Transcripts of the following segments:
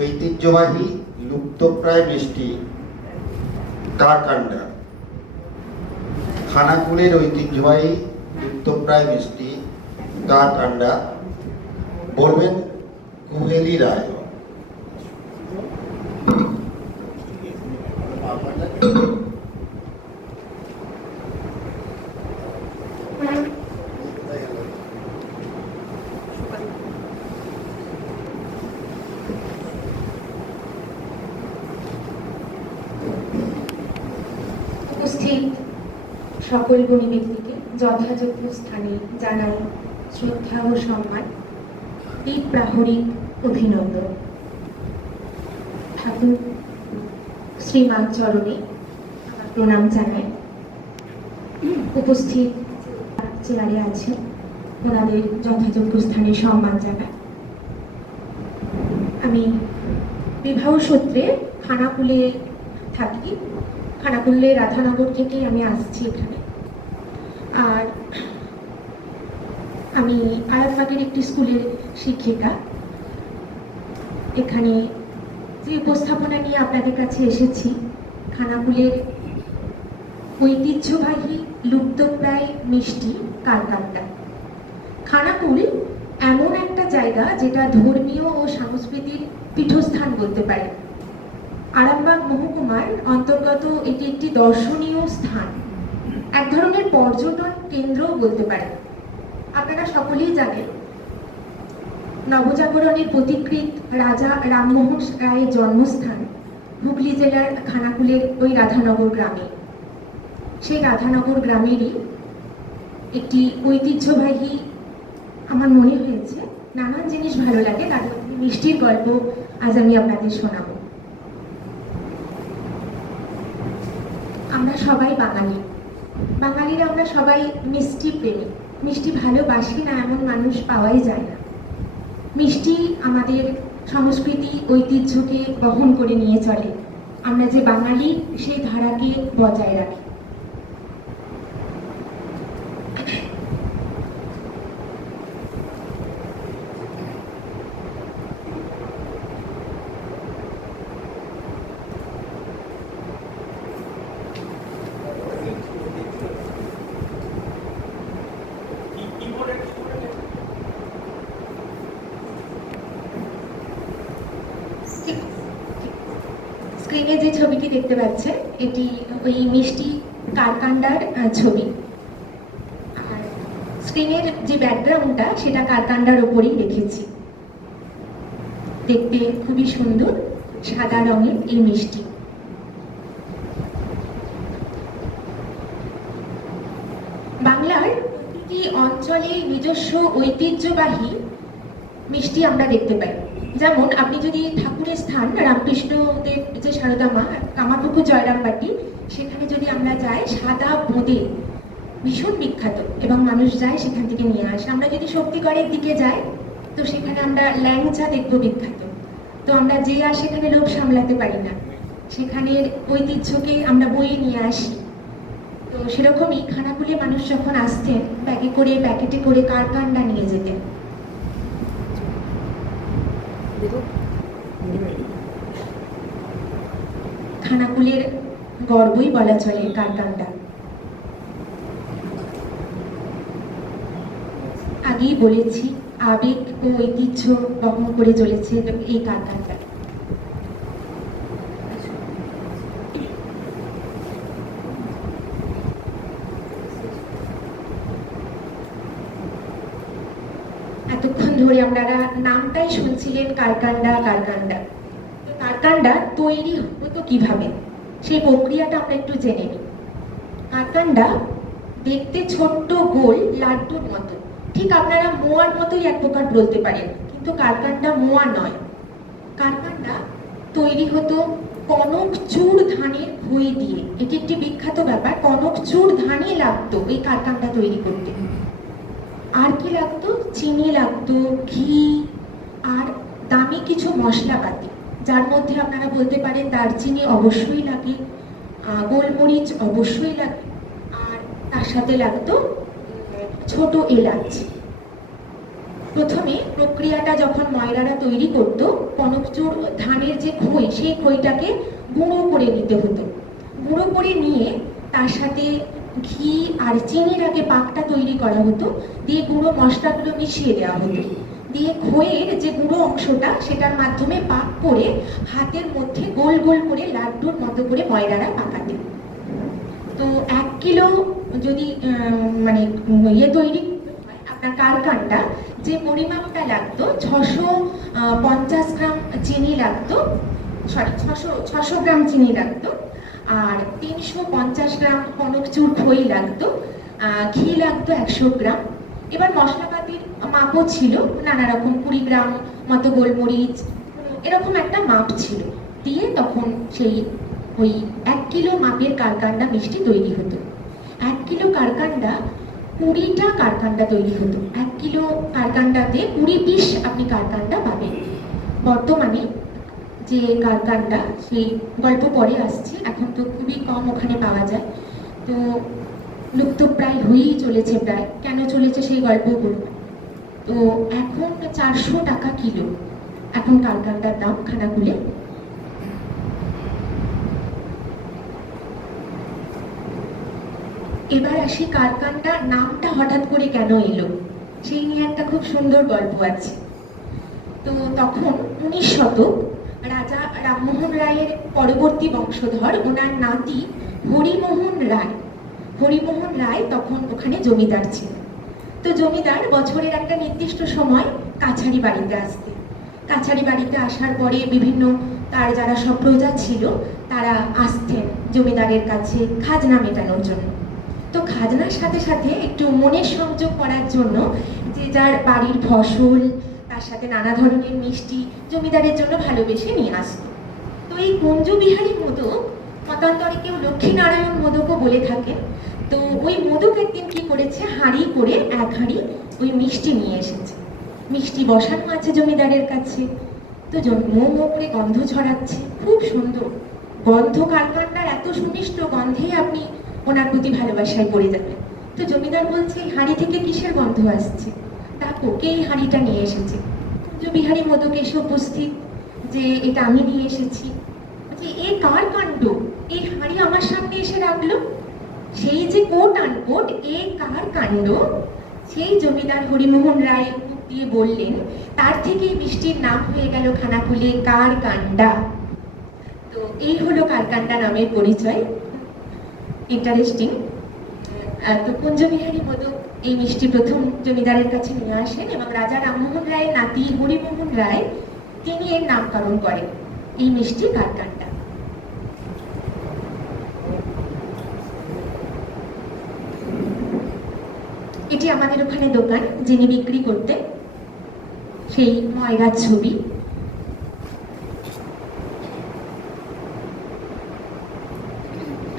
ঐতিহ্যবাহী লুপ্তপ্রায় মিষ্টি কারকান্ডা। খানাকুলের ঐতিহ্যবাহী লুপ্তপ্রায় মিষ্টি কারকান্ডা বলবেন কুহেলি রায় উপস্থিত সকল গুণী যথাযোগ্য স্থানে জানাই শ্রদ্ধা ও সম্মান। ঈদ প্রাহরিক অভিনন্দন। ঠাকুর শ্রীমান চরণে আমার প্রণাম জানাই। উপস্থিত চেয়ারে আছে। ওনাদের যথাযোগ্য স্থানে সম্মান জানাই। আমি বিবাহ সূত্রে খানাকুলে থাকি। খানাকুল্লে রাধানগর থেকে আমি আসছি এখানে। আর আমি আরামবাগের একটি স্কুলের শিক্ষিকা। এখানে যে উপস্থাপনা নিয়ে আপনাদের কাছে এসেছি, খানাকুলের ঐতিহ্যবাহী লুপ্তপ্রায় মিষ্টি কারকান্ডা খানাকুল এমন একটা জায়গা যেটা ধর্মীয় ও সাংস্কৃতিক পীঠস্থান বলতে পারে। আরামবাগ মহকুমার অন্তর্গত এটি একটি দর্শনীয় স্থান। এক ধরনের পর্যটন কেন্দ্রও বলতে পারে আপনারা সকলেই জানেন, নবজাগরণের পথিকৃৎ রাজা রামমোহন রায়ের জন্মস্থান হুগলি জেলার খানাকুলের ওই রাধানগর গ্রামে। সেই রাধানগর গ্রামেরই একটি ঐতিহ্যবাহী, আমার মনে হয়েছে, নানান জিনিস ভালো লাগে মধ্যে মিষ্টির গল্প আজ আমি আপনাদের শোনাবো। আমরা সবাই বাঙালি। বাঙালিরা আমরা সবাই মিষ্টি প্রেমী। মিষ্টি ভালোবাসি না, এমন মানুষ পাওয়াই যায় না। মিষ্টি আমাদের সংস্কৃতি, ঐতিহ্যকে বহন করে নিয়ে চলে। আমরা যে বাঙালি, সেই ধারাকে বজায় রাখি ঠিক, ঠিক। স্ক্রিনে যে ছবিটি দেখতে পাচ্ছেন এটি ওই মিষ্টি কারকান্ডার ছবি। আর স্ক্রিনের যে ব্যাকগ্রাউন্ডটা সেটা কারকান্ডার ওপরেই রেখেছি। দেখতে খুবই সুন্দর, সাদা রঙের এই মিষ্টি। বাংলার প্রতিটি অঞ্চলে নিজস্ব ঐতিহ্যবাহী মিষ্টি আমরা দেখতে পাই। যেমন, আপনি যদি ঠাকুরের স্থান রামকৃষ্ণদেব যে সারদা মা কামারপুকুর জয়রামবাটি, সেখানে যদি আমরা যাই, সাদা বোঁদে ভীষণ বিখ্যাত এবং মানুষ যায় সেখান থেকে নিয়ে আসে। আমরা যদি শক্তিগড়ের দিকে যাই, তো সেখানে আমরা ল্যাংচা দেখব বিখ্যাত। তো আমরা যে আর সেখানে লোভ সামলাতে পারি না। সেখানের ঐতিহ্যকে আমরা বয়ে নিয়ে আসি। তো সেরকমই খানাকুলে মানুষ যখন আসতেন ব্যাগে করে, প্যাকেটে করে কারকান্ডা নিয়ে যেতেন? খানাকুলের গর্বই বলা চলে কারকান্ডা আগেই বলেছি, আবেগ ও ঐতিহ্য বহন করে চলেছে এই কারকান্ডা ধরে আপনারা নামটাই শুনছিলেন কারকান্ডা কারকান্ডা তো কারকান্ডা তৈরি হতো কীভাবে? সেই প্রক্রিয়াটা আমরা একটু জেনে নিই। কারকান্ডা দেখতে ছোট্ট গোল লাড্ডুর মতো। ঠিক আপনারা মোয়ার মতোই এক প্রকার বলতে পারেন, কিন্তু কারকান্ডা মোয়া নয়। কারকান্ডা তৈরি হতো কনক চুর ধানের খই দিয়ে। এটি একটি বিখ্যাত ব্যাপার, কনক চুর ধানই লাগতো এই কারকান্ডা তৈরি করতে। আর কি লাগতো? চিনি লাগতো, ঘি, আর দামি কিছু মশলাপাতি, যার মধ্যে আপনারা বলতে পারেন দারচিনি অবশ্যই লাগে গোলমরিচ অবশ্যই লাগে, আর তার সাথে লাগতো ছোট এলাচ। প্রথমে প্রক্রিয়াটা যখন ময়রারা তৈরি করত, কনকচুর ধানের যে খই, সেই খইটাকে গুঁড়ো করে নিতে হতো। গুঁড়ো করে নিয়ে তার সাথে ঘি আর চিনির আগে পাকটা তৈরি করা হতো, দিয়ে গুঁড়ো মশলাগুলো মিশিয়ে দেওয়া হতো। দিয়ে খইয়ের যে গুঁড়ো অংশটা, সেটার মাধ্যমে পাক করে হাতের মধ্যে গোল গোল করে লাড্ডুর মতো করে ময়রারা পাকাতে। তো এক কিলো যদি মানে ইয়ে তৈরি আপনার কারকানটা যে পরিমাপটা লাগতো, ছশো পঞ্চাশ গ্রাম চিনি লাগতো, সরি, ছশো ছশো গ্রাম চিনি লাগতো আর তিনশো পঞ্চাশ গ্রাম কনকচুর খই লাগতো ঘি লাগতো একশো গ্রাম। এবার মশলাপাতির মাপও ছিল, নানা রকম কুড়ি গ্রাম মতো গোলমরিচ, এরকম একটা মাপ ছিল। দিয়ে তখন সেই ওই এক কিলো মাপের কারকান্ডা মিষ্টি তৈরি হতো। এক কিলো কারকান্ডা কুড়িটা কারকান্ডা তৈরি হতো। এক কিলো কারকান্ডাতে কুড়ি পিস আপনি কারকান্ডা পাবেন। বর্তমানে যে কারকান্ডা সেই গল্প পরে আসছে। এখন তো খুবই কম ওখানে পাওয়া যায়। তো লুপ্ত প্রায় হয়েই চলেছে প্রায়। কেন চলেছে সেই গল্প বলব তো এখন চারশো টাকা কিলো। এখন কারকান্ডার দাম খানাকুলে এবার আসি কারকান্ডা নামটা হঠাৎ করে কেন এলো। সেই নিয়ে একটা খুব সুন্দর গল্প আছে। তো তখন উনিশ শতক রাজা রামমোহন রায়ের পরবর্তী বংশধর ওনার নাতি হরিমোহন রায়। হরিমোহন রায় তখন ওখানে জমিদার ছিলেন। তো জমিদার বছরের একটা নির্দিষ্ট সময় কাছারি বাড়িতে আসতে কাছারি বাড়িতে আসার পরে বিভিন্ন তার যারা সব প্রজা ছিল, তারা আসতেন জমিদারের কাছে খাজনা মেটানোর জন্য। তো খাজনার সাথে সাথে একটু মনের সংযোগ করার জন্য যে যার বাড়ির ফসল তার সাথে নানা ধরনের মিষ্টি জমিদারের জন্য ভালোবেসে নিয়ে আসতো। তো এই কুঞ্জবিহারী মোদক, মতান্তরে কেউ লক্ষ্মীনারায়ণ মোদকও বলে থাকেন, তো ওই মোদক একদিন কি করেছে? হাঁড়ি করে এক হাঁড়ি ওই মিষ্টি নিয়ে এসেছে। মিষ্টি বসানো আছে জমিদারের কাছে। তো জন- মো মো করে গন্ধ ছড়াচ্ছে। খুব সুন্দর। গন্ধ কারখানার এত সুমিষ্ট গন্ধেই আপনি ওনার প্রতি ভালোবাসায় পড়ে যাবেন। তো জমিদার বলছে, "এই হাঁড়ি থেকে কিসের গন্ধ আসছে? তাকে এই হাঁড়িটা নিয়ে এসেছে। মোদক এসে উপস্থিত যে এটা আমি নিয়ে এসেছি। যে এ কার কাণ্ড? এই হাঁড়ি আমার সামনে এসে রাখল? সেই যে কোট আনকোট এ কার কাণ্ড? সেই জমিদার হরিমোহন রায় দিয়ে বললেন, তার থেকেই বৃষ্টির নাম হয়ে গেল খানাকুলে কার কাণ্ডা? তো এই হলো কারকান্ডা নামের পরিচয়। ইন্টারেস্টিং তো কুঞ্জবিহারী মোদক এই মিষ্টি প্রথম জমিদারের কাছে নিয়ে আসেন এবং রাজা রামমোহন রায়ের নাতি হরিমোহন রায় তিনি এর নামকরণ করেন। এই মিষ্টি কারকান্ডা এটি আমাদের ওখানে দোকান যিনি বিক্রি করতে সেই ময়রার ছবি।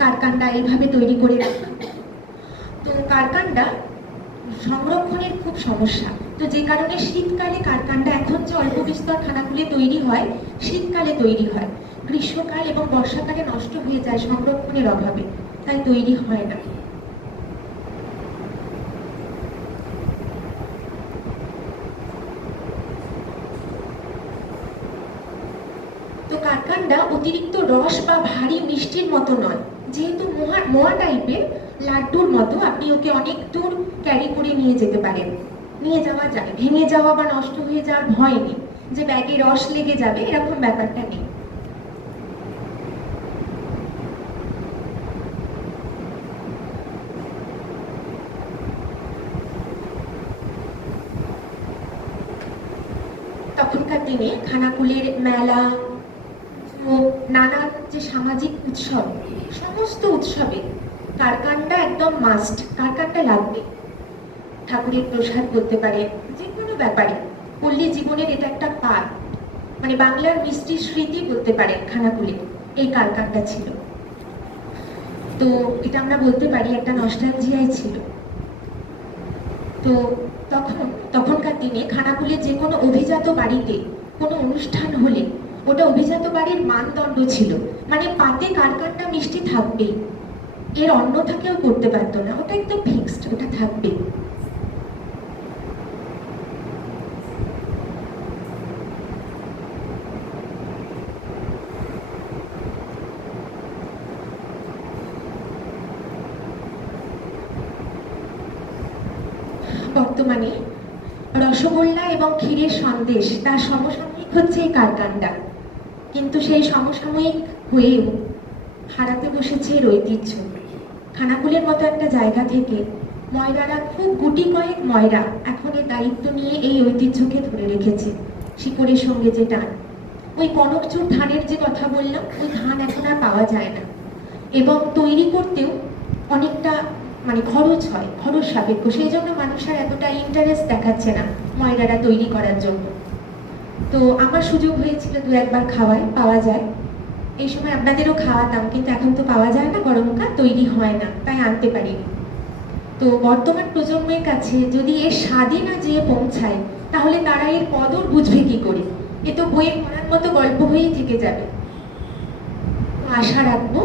কারকান্ডা এইভাবে তৈরি করে রাখা। তো কারকান্ডা সংরক্ষণের খুব সমস্যা। তো যে কারণে শীতকালে কারকান্ডা এখন যে অল্প বিস্তর খানাগুলি তৈরি হয়, শীতকালে তৈরি হয়। গ্রীষ্মকাল এবং বর্ষাকালে নষ্ট হয়ে যায় সংরক্ষণের অভাবে। তাই তৈরি হয় না। তো কারকান্ডা অতিরিক্ত রস বা ভারী মিষ্টির মতো নয়। যেহেতু মোয়া মোয়া টাইপের লাড্ডুর মতো আপনি ওকে অনেক দূর ক্যারি করে নিয়ে যেতে পারেন। নিয়ে যাওয়া যায়, ভেঙে যাওয়া বা নষ্ট হয়ে যাওয়ার ভয় নেই। যে ব্যাগে রস লেগে যাবে, এরকম ব্যাপারটা নেই। তখনকার দিনে খানাকুলের মেলা নানান যে সামাজিক উৎসব, সমস্ত উৎসবে কারকান্ডা একদম মাস্ট কারকান্ডা লাগবে। ঠাকুরের প্রসাদ করতে পারে, যে কোনো ব্যাপারে। পল্লী জীবনের এটা একটা পার মানে বাংলার মিষ্টি স্মৃতি বলতে পারে খানাকুলে, এই কারকান্ডা ছিল। তো এটা আমরা বলতে পারি, একটা নস্টালজিয়াই ছিল। তো তখন, তখনকার দিনে খানাকুলে যে কোনো অভিজাত বাড়িতে, কোনো অনুষ্ঠান হলে, ওটা অভিজাত বাড়ির মানদণ্ড ছিল। মানে পাতে কারকান্ডা মিষ্টি থাকবেই। এর অন্যথা কেউ করতে পারতো না। ওটা একদম ফিক্সড ওটা থাকবে বর্তমানে রসগোল্লা এবং ক্ষীরের সন্দেশ, তার সমসাময়িক হচ্ছে এই কারকান্ডা কিন্তু সেই সমসাময়িক হয়েও হারাতে বসেছে এর ঐতিহ্য। খানাকুলের মতো একটা জায়গা থেকে ময়রারা খুব গুটি কয়েক ময়রা এখন এর দায়িত্ব নিয়ে এই ঐতিহ্যকে ধরে রেখেছে। শিকড়ের সঙ্গে যে টান, ওই কনকচুর ধানের যে কথা বললাম, ওই ধান এখন আর পাওয়া যায় না। এবং তৈরি করতেও অনেকটা মানে খরচ হয়, খরচ সাপেক্ষ। সেই জন্য মানুষ আর এতটা ইন্টারেস্ট দেখাচ্ছে না ময়রারা তৈরি করার জন্য। তো আমার সুযোগ হয়েছিল দু একবার খাওয়ায়, পাওয়া যায়। এই সময় আপনাদেরও খাওয়াতাম কিন্তু এখন তো পাওয়া যায় না গরমকাল তৈরি হয় না, তাই আনতে পারিনি তো বর্তমান প্রজন্মের কাছে যদি এর স্বাদই না যেয়ে পৌঁছায়, তাহলে তারা এর কদর বুঝবে কি করে? এ তো বইয়ে পড়ার মতো গল্প হয়েই থেকে যাবে। আশা রাখব,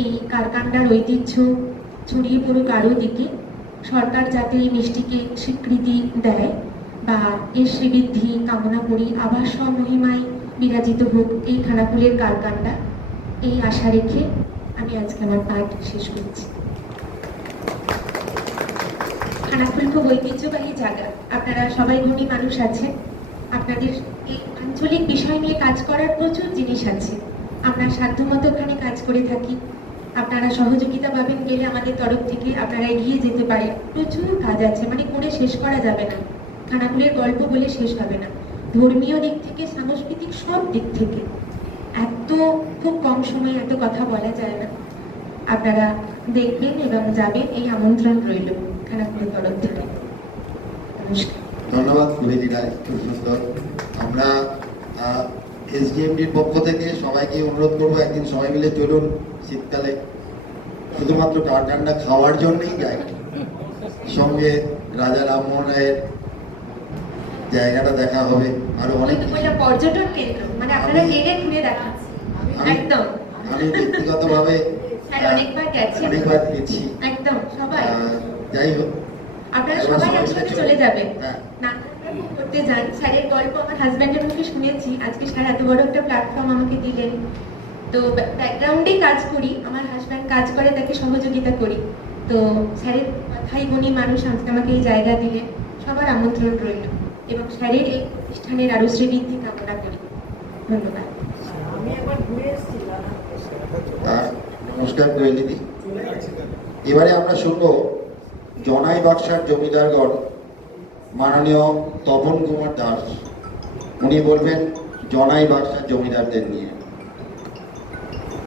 এই কারকান্ডার ঐতিহ্য ছড়িয়ে পড়ুক আরও দিকে। সরকার যাতে এই মিষ্টিকে স্বীকৃতি দেয় বা এর শ্রীবৃদ্ধি কামনা করি আবার স্বমহিমায় বিরাজিত হোক এই খানাকুলের কারকান্ডা এই আশা রেখে আমি আজকে আমার পাঠ শেষ করছি। খানাকুল খুব ঐতিহ্যবাহী জায়গা। আপনারা সবাই গুণী মানুষ আছেন। আপনাদের এই আঞ্চলিক বিষয় নিয়ে কাজ করার প্রচুর জিনিস আছে। আমরা সাধ্যমতো ওখানে কাজ করে থাকি। আপনারা সহযোগিতা পাবেন গেলে আমাদের তরফ থেকে আপনারা এগিয়ে যেতে পারেন। প্রচুর কাজ আছে মানে করে শেষ করা যাবে না। খানাকুলের গল্প বলে শেষ হবে না। ধর্মীয় দিক থেকে, সাংস্কৃতিক সব দিক থেকে এত খুব কম সময়ে এত কথা বলা যায় না। আপনারা দেখবেন এবং যাবেন, এই আমন্ত্রণ রইল খানাকুলের তরফ থেকে ধন্যবাদ কুবেরি রায় খুব সুন্দর আমরা এসডিএমডির পক্ষ থেকে সবাইকে অনুরোধ করব, একদিন সবাই মিলে চলুন শীতকালে। শুধুমাত্র কারকান্ডা খাওয়ার জন্যই যাই সঙ্গে রাজা রামমোহন রায়ের জায়গাটা দেখা হবে আরও অনেক। পর্যটন কেন্দ্র মানে আপনারা ঘুরে একদম। আমি ব্যক্তিগতভাবে স্যার অনেকবার গেছি। একদম সবাই। যাই হোক। আপনারা সবাই সবাই একসাথে চলে যাবেন। হ্যাঁ। করতে যান। স্যারের গল্প আমার হাজব্যান্ডের মুখে শুনেছি। আজকে স্যার এত বড় একটা প্ল্যাটফর্ম আমাকে দিলেন। তো ব্যাকগ্রাউন্ডেই কাজ করি। আমার হাজব্যান্ড কাজ করে তাকে সহযোগিতা করি। তো স্যারের কথাই গুণী মানুষ আমাকে এই জায়গা দিলেন। সবার আমন্ত্রণ রইল। এবং স্যারের এই প্রতিষ্ঠানের আরও শ্রীবৃদ্ধি কামনা করি। ধন্যবাদ। নমস্কার কোয়েলিদি এবারে আমরা শুনব জনাই বাক্সার জমিদারগণ মাননীয় তপন কুমার দাস। উনি বলবেন জনাই বাক্সার জমিদারদের নিয়ে।